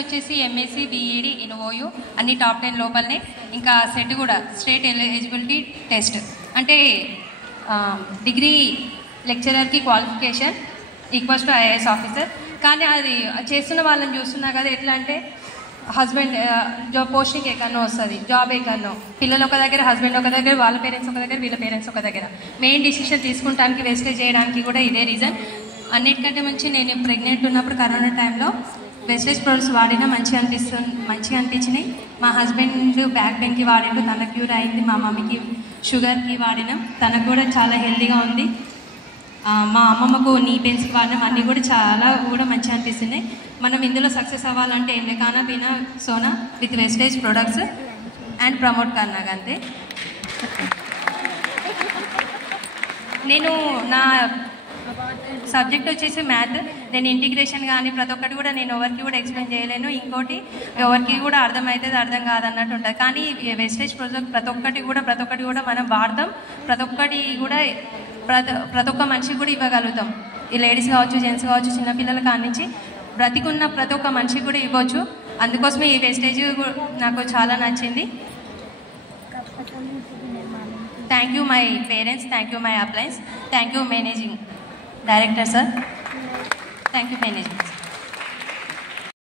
వచ్చేసి MSc B Ed ఇన్ఓయు అన్ని top 10 లోపలనే. ఇంకా సెట్ కూడా స్టేట్ ఎలిజిబిలిటీ టెస్ట్ అంటే డిగ్రీ లెక్చరర్కి qualification equals to IAS officer. కానీ అది చేస్తున్న వాళ్ళని చూస్తున్నా కదా, ఎట్లా అంటే హస్బెండ్ జాబ్ పోస్టింగ్ ఎక్కడనో వస్తుంది, జాబ్ ఎక్కడనో, పిల్లలు ఒక దగ్గర, హస్బెండ్ ఒక దగ్గర, వాళ్ళ పేరెంట్స్ ఒక దగ్గర, వీళ్ళ పేరెంట్స్ ఒక దగ్గర. మెయిన్ డిసిషన్ తీసుకుంటానికి వేస్టేజ్ చేయడానికి కూడా ఇదే రీజన్. అన్నిటికంటే మంచి నేను ప్రెగ్నెంట్ ఉన్నప్పుడు కరోనా టైంలో వెస్టేజ్ ప్రొడక్ట్స్ వాడినా మంచిగా అనిపించినాయి. మా హస్బెండ్ బ్యాక్ పెయిన్కి వాడిండు, తన క్యూర్ అయింది. మా మమ్మీకి షుగర్కి వాడినాం, తనకు కూడా చాలా హెల్తీగా ఉంది. మా అమ్మమ్మకు నీ పెయిన్స్కి వాడినాం, అన్నీ కూడా చాలా మంచిగా అనిపిస్తున్నాయి. మనం ఇందులో సక్సెస్ అవ్వాలంటే ఏం కానా పీనా సోనా with wastage products and promote కన్నా అంతే. నేను నా సబ్జెక్ట్ వచ్చేసి మ్యాథ్. నేను ఇంటిగ్రేషన్ కానీ ప్రతి ఒక్కటి కూడా నేను ఎవరికి కూడా ఎక్స్ప్లెయిన్ చేయలేను. ఇంకోటి ఎవరికి కూడా అర్థమవుతుంది, అర్థం కాదన్నట్టు ఉంటుంది. కానీ వెస్టేజ్ ప్రాజెక్ట్ ప్రతి ఒక్కటి కూడా మనం వాడతాం. ప్రతి ఒక్కటి కూడా ప్రతి ఒక్క మనిషికి కూడా ఇవ్వగలుగుతాం. ఈ లేడీస్ కావచ్చు, జెంట్స్ కావచ్చు, చిన్నపిల్లల కాడి నుంచి బ్రతికున్న ప్రతి ఒక్క మనిషికి కూడా ఇవ్వచ్చు. అందుకోసమే ఈ వెస్టేజ్ నాకు చాలా నచ్చింది. Thank you my parents, thank you my appliance, thank you managing director sir, thank you management.